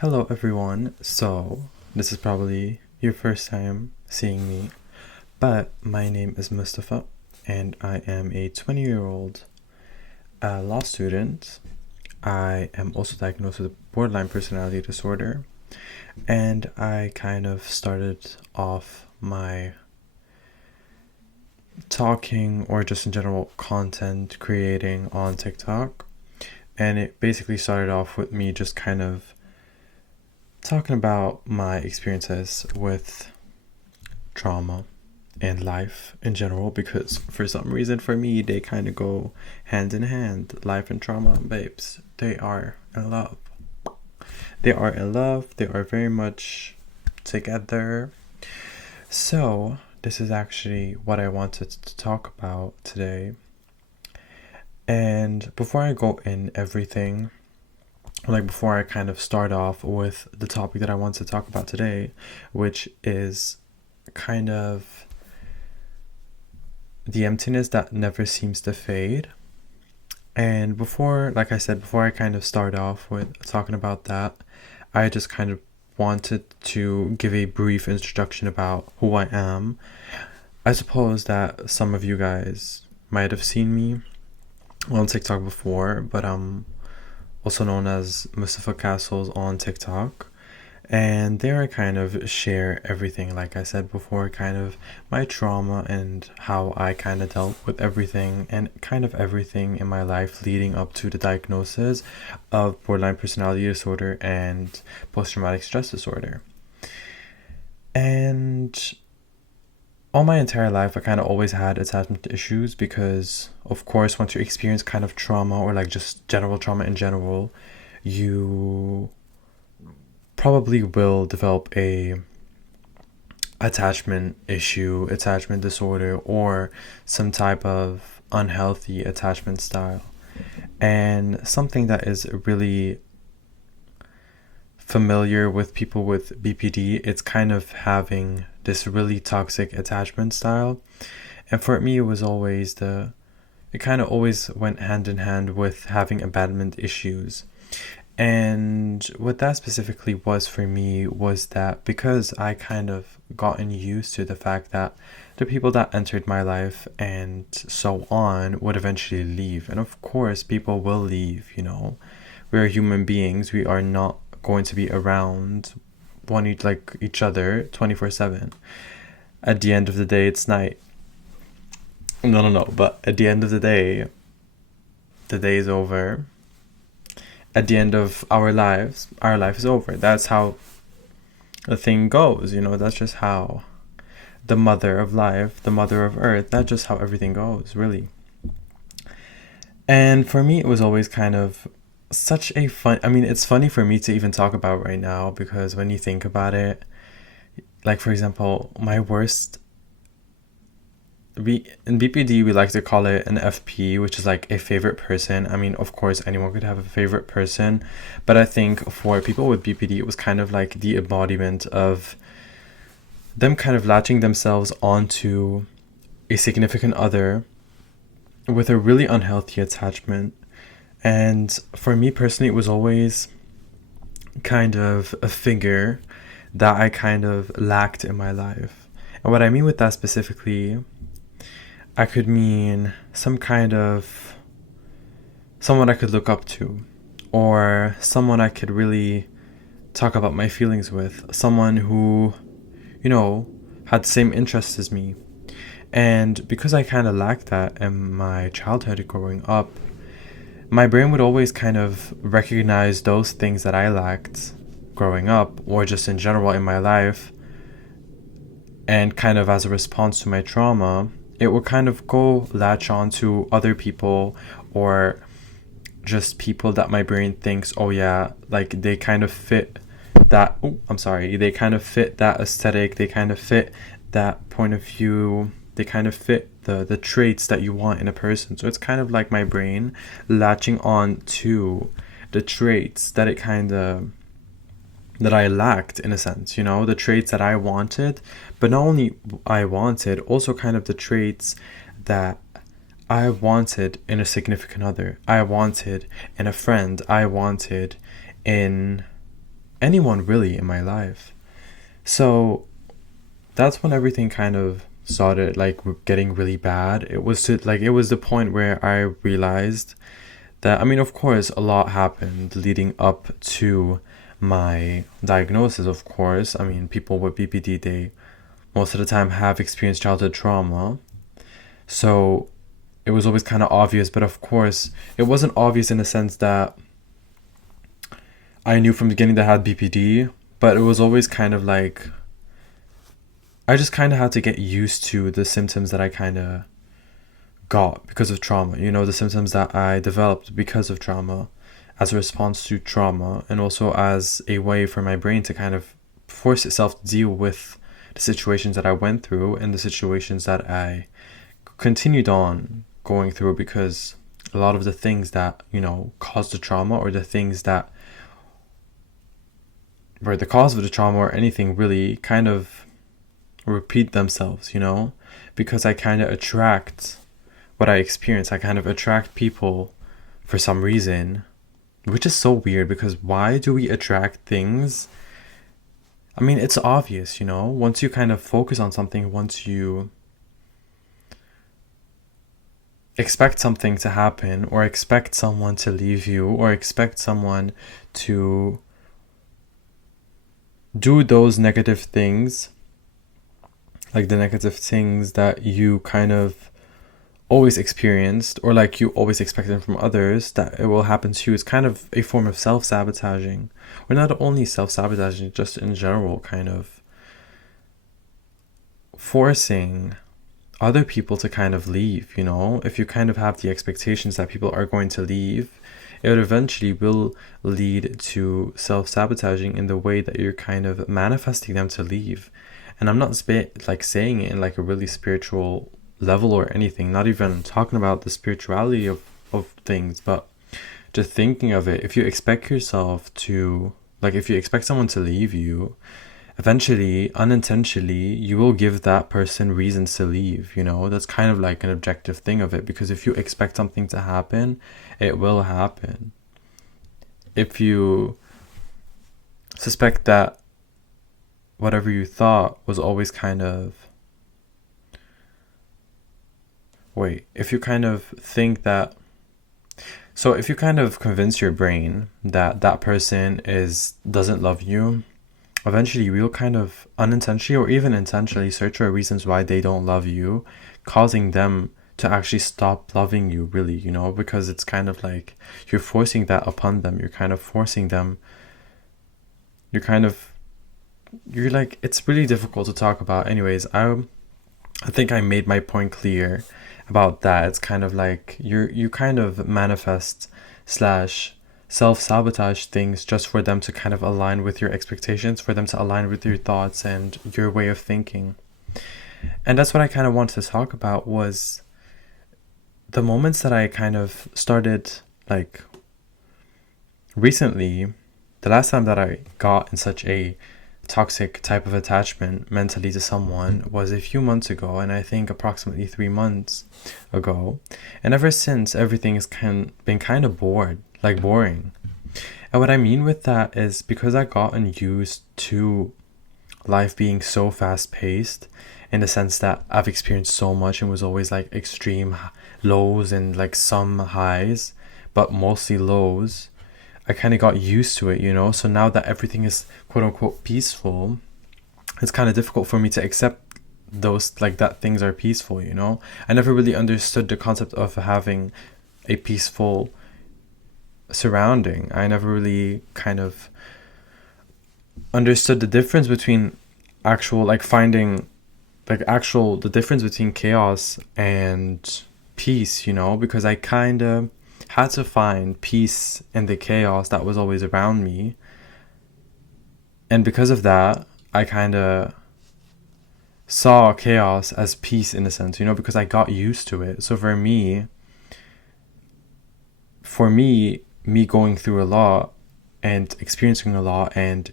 Hello everyone. So, this is probably your first time seeing me, but my name is Mustafa and I am a 20-year-old law student. I am also diagnosed with borderline personality disorder, and I kind of started off my talking or just in general content creating on TikTok, and it basically started off with me just kind of talking about my experiences with trauma and life in general, because for some reason for me they kind of go hand in hand. Life and trauma, babes, they are in love. They are very much together. So this is actually what I wanted to talk about today. And before I go in everything, like before I kind of start off with the topic that I want to talk about today, which is kind of the emptiness that never seems to fade. And before, like I said, before I kind of start off with talking about that, I just kind of wanted to give a brief introduction about who I am. I suppose that some of you guys might have seen me on TikTok before, but I'm also known as mustaphacastles on TikTok. And there I kind of share everything, like I said before, kind of my trauma and how I kind of dealt with everything and kind of everything in my life leading up to the diagnosis of borderline personality disorder and post-traumatic stress disorder. And all my entire life, I kind of always had attachment issues because, of course, once you experience kind of trauma or like just general trauma in general, you probably will develop a attachment issue, attachment disorder, or some type of unhealthy attachment style. And something that is really familiar with people with BPD, it's kind of having this really toxic attachment style. And for me, it kind of always went hand in hand with having abandonment issues. And what that specifically was for me was that because I kind of gotten used to the fact that the people that entered my life and so on would eventually leave. And of course, people will leave, you know. We are human beings. We are not going to be around like each other 24/7. At the end of the day, it's night. No. But at the end of the day is over. At the end of our life is over. That's how the thing goes, you know. That's just how the mother of life, the mother of earth, that's just how everything goes, really. And for me, it was always kind of such a fun, I mean, it's funny for me to even talk about right now, because when you think about it, like for example, my worst, in BPD we like to call it an FP, which is like a favorite person. I mean, of course anyone could have a favorite person, but I think for people with BPD it was kind of like the embodiment of them kind of latching themselves onto a significant other with a really unhealthy attachment. And for me personally, it was always kind of a figure that I kind of lacked in my life. And what I mean with that specifically, I could mean some kind of someone I could look up to, or someone I could really talk about my feelings with, someone who, you know, had the same interests as me. And because I kind of lacked that in my childhood growing up, my brain would always kind of recognize those things that I lacked growing up, or just in general in my life, and kind of as a response to my trauma, it would kind of go latch on to other people, or just people that my brain thinks, oh yeah, like they kind of fit that, they kind of fit that aesthetic, they kind of fit that point of view, they kind of fit the traits that you want in a person. So it's kind of like my brain latching on to the traits that that I lacked, in a sense, you know, the traits that I wanted, but not only I wanted, also kind of the traits that I wanted in a significant other, I wanted in a friend, I wanted in anyone really in my life. So that's when everything kind of started like getting really bad. It was the point where I realized that, I mean, of course, a lot happened leading up to my diagnosis, of course. I mean, people with BPD, they most of the time have experienced childhood trauma. So it was always kind of obvious, but of course, it wasn't obvious in the sense that I knew from the beginning that I had BPD, but it was always kind of like, I just kind of had to get used to the symptoms that I kind of got because of trauma, the symptoms that I developed because of trauma, as a response to trauma, and also as a way for my brain to kind of force itself to deal with the situations that I went through and the situations that I continued on going through, because a lot of the things that, caused the trauma, or the things that were the cause of the trauma or anything, really kind of repeat themselves, because I kind of attract what I experience. I kind of attract people for some reason, which is so weird, because why do we attract things? I mean, it's obvious, once you kind of focus on something, once you expect something to happen, or expect someone to leave you, or expect someone to do those negative things, like the negative things that you kind of always experienced, or like you always expected from others, that it will happen to you. It's kind of a form of self-sabotaging, or not only self-sabotaging, just in general, kind of forcing other people to kind of leave. If you kind of have the expectations that people are going to leave, it eventually will lead to self-sabotaging in the way that you're kind of manifesting them to leave. And I'm not saying it in like a really spiritual level or anything, not even talking about the spirituality of things, but just thinking of it. If you expect yourself to, if you expect someone to leave you, eventually, unintentionally, you will give that person reasons to leave. That's kind of like an objective thing of it, because if you expect something to happen, it will happen. If you suspect that whatever you thought was always kind of, if you kind of think that, so if you kind of convince your brain that that person doesn't love you, eventually you will kind of unintentionally or even intentionally search for reasons why they don't love you, causing them to actually stop loving you, really, because it's kind of like you're forcing that upon them. You're kind of forcing them. You're like, it's really difficult to talk about. Anyways, I think I made my point clear about that. It's kind of like you kind of manifest / self-sabotage things just for them to kind of align with your expectations, for them to align with your thoughts and your way of thinking. And that's what I kind of wanted to talk about, was the moments that I kind of started, like, recently. The last time that I got in such a toxic type of attachment mentally to someone was a few months ago, and I think approximately 3 months ago. And ever since, everything has been kind of boring. And what I mean with that is, because I gotten used to life being so fast paced, in the sense that I've experienced so much and was always like extreme lows and like some highs, but mostly lows. I kind of got used to it, so now that everything is quote unquote peaceful, it's kind of difficult for me to accept those, like, that things are peaceful. I never really understood the concept of having a peaceful surrounding. I never really kind of understood the difference between the difference between chaos and peace, because I kind of had to find peace in the chaos that was always around me. And because of that, I kind of saw chaos as peace, in a sense, because I got used to it. So for me, me going through a lot and experiencing a lot and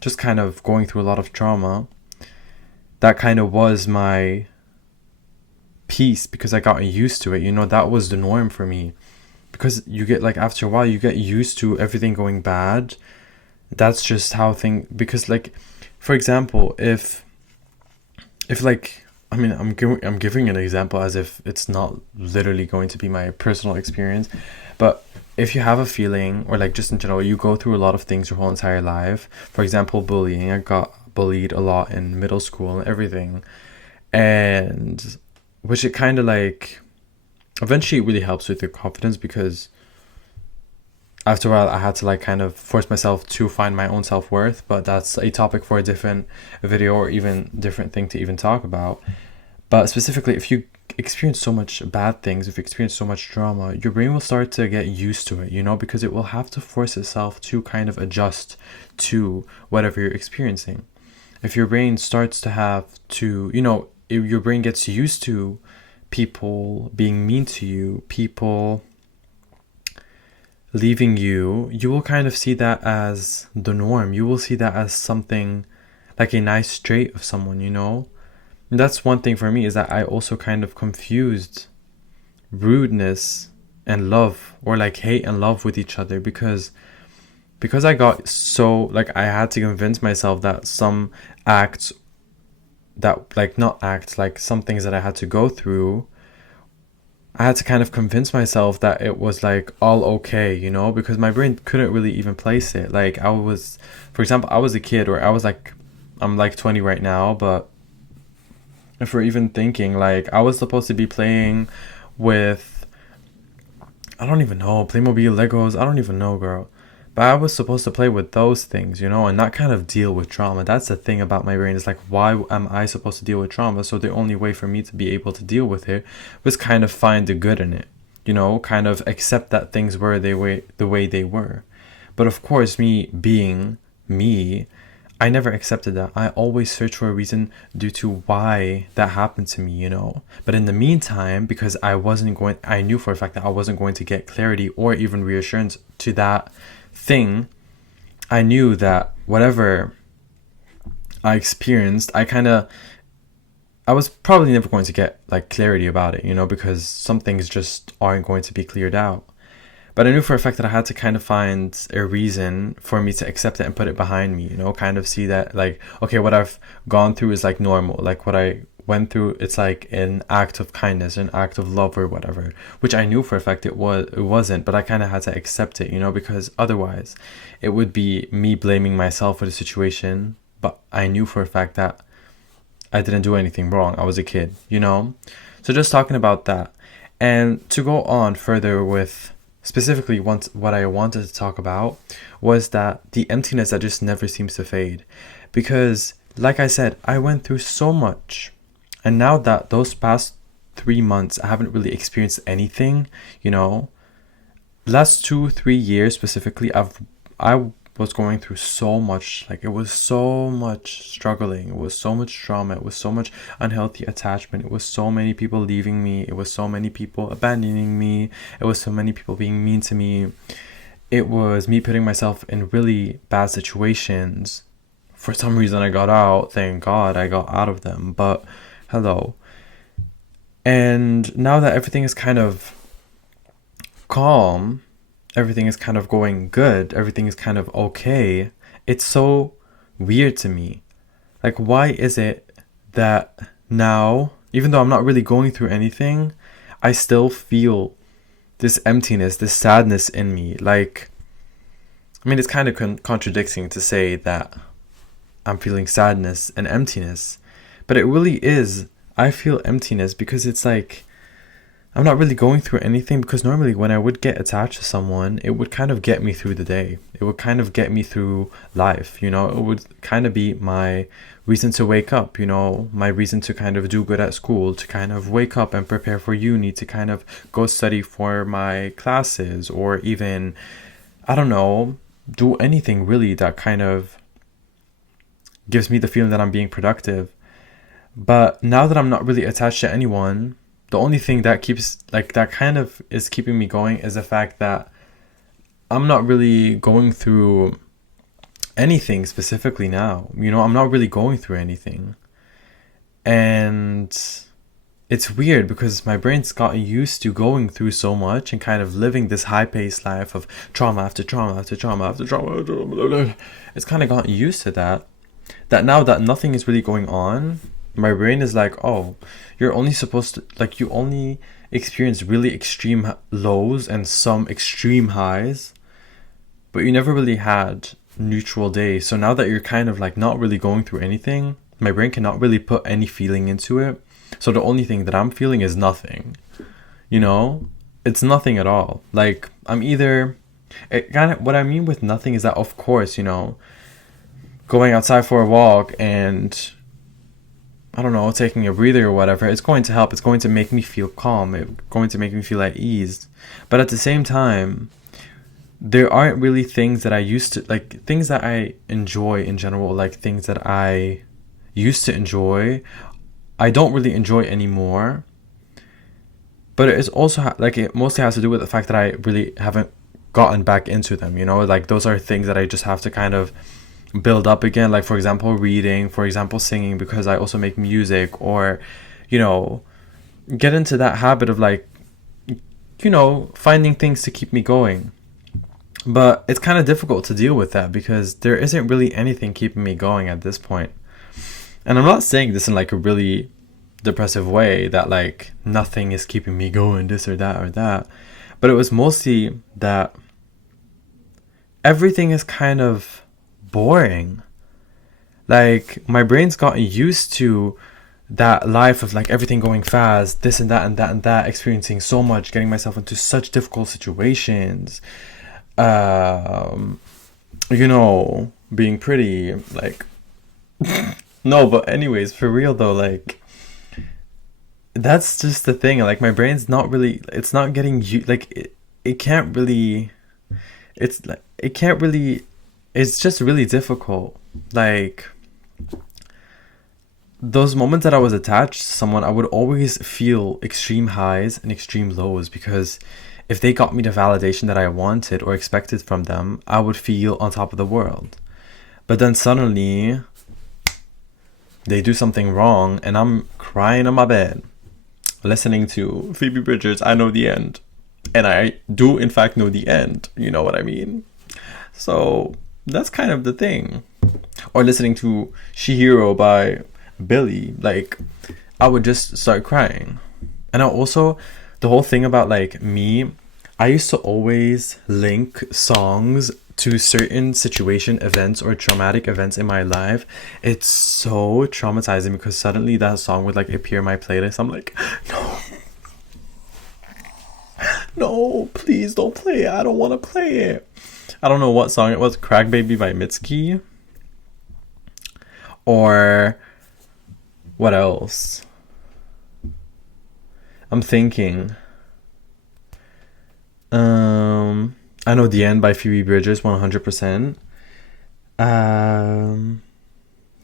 just kind of going through a lot of trauma, that kind of was my peace, because I got used to it. That was the norm for me. Because you get, like, after a while, you get used to everything going bad, that's just how things, because like, for example, if like, I mean, I'm giving an example as if it's not literally going to be my personal experience, but if you have a feeling, or like just in general, you go through a lot of things your whole entire life. For example, bullying. I got bullied a lot in middle school and everything, and which it kind of like eventually it really helps with your confidence, because after a while I had to like kind of force myself to find my own self-worth, but that's a topic for a different video or even different thing to even talk about. But specifically, if you experience so much bad things, if you experience so much drama, your brain will start to get used to it, because it will have to force itself to kind of adjust to whatever you're experiencing. If your brain starts to have to, if your brain gets used to people being mean to you, people leaving you, you will kind of see that as the norm. You will see that as something like a nice trait of someone, And that's one thing for me, is that I also kind of confused rudeness and love, or like hate and love, with each other, because I got so like, I had to convince myself that some acts that like, not acts, like some things that I had to go through, I had to kind of convince myself that it was like all okay, because my brain couldn't really even place it. Like, for example, I was a kid, or I'm like 20 right now, but if we're even thinking, like, I was supposed to be playing with, I don't even know, Playmobil, Legos, I don't even know, girl. But I was supposed to play with those things, and not kind of deal with trauma. That's the thing about my brain, is like, why am I supposed to deal with trauma? So the only way for me to be able to deal with it was kind of find the good in it, kind of accept that things were the way they were. But of course, me being me, I never accepted that. I always search for a reason due to why that happened to me, But in the meantime, because I knew for a fact that I wasn't going to get clarity or even reassurance to that thing, I knew that whatever I experienced, I was probably never going to get like clarity about it, because some things just aren't going to be cleared out. But I knew for a fact that I had to kind of find a reason for me to accept it and put it behind me, kind of see that like, okay, what I've gone through is like normal. Like what I went through, it's like an act of kindness, an act of love or whatever, which I knew for a fact it wasn't, but I kind of had to accept it, because otherwise it would be me blaming myself for the situation. But I knew for a fact that I didn't do anything wrong. I was a kid, So just talking about that, and to go on further with specifically what I wanted to talk about was that the emptiness that just never seems to fade. Because like I said, I went through so much, and now that those past 3 months I haven't really experienced anything, last 2-3 years specifically, I was going through so much. Like, it was so much struggling, it was so much trauma, it was so much unhealthy attachment, it was so many people leaving me, it was so many people abandoning me, it was so many people being mean to me, it was me putting myself in really bad situations. For some reason I got out, thank God I got out of them, but hello. And now that everything is kind of calm, everything is kind of going good, everything is kind of okay, it's so weird to me. Like, why is it that now, even though I'm not really going through anything, I still feel this emptiness, this sadness in me? Like, I mean, it's kind of contradicting to say that I'm feeling sadness and emptiness, but it really is. I feel emptiness because it's like, I'm not really going through anything, because normally when I would get attached to someone, it would kind of get me through the day. It would kind of get me through life, It would kind of be my reason to wake up, my reason to kind of do good at school, to kind of wake up and prepare for uni, to kind of go study for my classes, or even, I don't know, do anything really that kind of gives me the feeling that I'm being productive. But now that I'm not really attached to anyone, the only thing that kind of is keeping me going is the fact that I'm not really going through anything specifically now. I'm not really going through anything. And it's weird because my brain's gotten used to going through so much and kind of living this high paced life of trauma after trauma after trauma after trauma. It's kind of gotten used to that. That now that nothing is really going on, my brain is like, oh, you're only supposed to, like, you only experience really extreme lows and some extreme highs, but you never really had neutral days. So now that you're kind of like not really going through anything, my brain cannot really put any feeling into it. So the only thing that I'm feeling is nothing. You know? It's nothing at all. Like, I'm either, it kind of, what I mean with nothing is that, of course, you know, going outside for a walk and, I don't know, taking a breather or whatever, it's going to help. It's going to make me feel calm. It's going to make me feel at ease. But at the same time, there aren't really things that I used to, like, things that I enjoy in general, like things that I used to enjoy, I don't really enjoy anymore. But it is also, like, it mostly has to do with the fact that I really haven't gotten back into them, you know? Like, those are things that I just have to kind of build up again, like, for example, reading, for example, singing, because I also make music, or, you know, get into that habit of, like, you know, finding things to keep me going. But it's kind of difficult to deal with that because there isn't really anything keeping me going at this point. And I'm not saying this in like a really depressive way that like nothing is keeping me going, this or that, but it was mostly that everything is kind of boring. Like, my brain's gotten used to that life of like everything going fast, this and that and that and that, experiencing so much, getting myself into such difficult situations, you know, being pretty, like, no, but anyways, for real though, like, that's just the thing. Like, my brain's not really, it's not getting you, like, it can't really, it's like, it can't really, it's just really difficult. Like, those moments that I was attached to someone, I would always feel extreme highs and extreme lows, because if they got me the validation that I wanted or expected from them, I would feel on top of the world. But then suddenly they do something wrong and I'm crying on my bed, listening to Phoebe Bridgers' I Know the End. And I do in fact know the end, you know what I mean? So that's kind of the thing. Or listening to Shihiro by Billy, like, I would just start crying. And I also, the whole thing about like me, I used to always link songs to certain situation, events, or traumatic events in my life. It's so traumatizing because suddenly that song would like appear in my playlist. I'm like, no, no, please don't play it. I don't want to play it. I don't know what song it was. Crack Baby by Mitski. Or what else? I'm thinking. I Know the End by Phoebe Bridgers, 100%.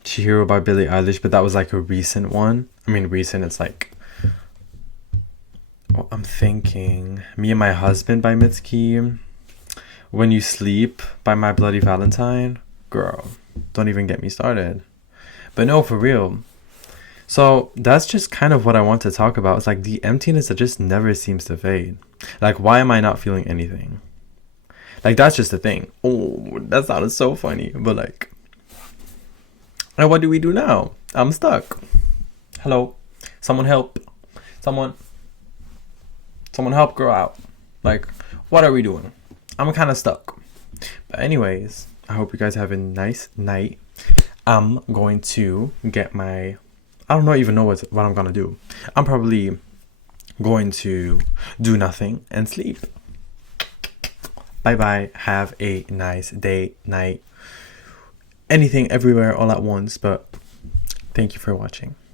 Chihiro by Billie Eilish, but that was like a recent one. I mean, recent, it's like, oh, I'm thinking Me and My Husband by Mitski. When You Sleep by My Bloody Valentine. Girl, don't even get me started. But no, for real. So that's just kind of what I want to talk about. It's like the emptiness that just never seems to fade. Like, why am I not feeling anything? Like, that's just the thing. Oh, that sounded so funny. But like, and what do we do now? I'm stuck. Hello? Someone help. Someone help girl out. Like, what are we doing? I'm kind of stuck. But anyways, I hope you guys have a nice night. I'm going to get my, I don't even know what I'm gonna do. I'm probably going to do nothing and sleep. Bye bye. Have a nice day, night, anything, everywhere, all at once. But thank you for watching.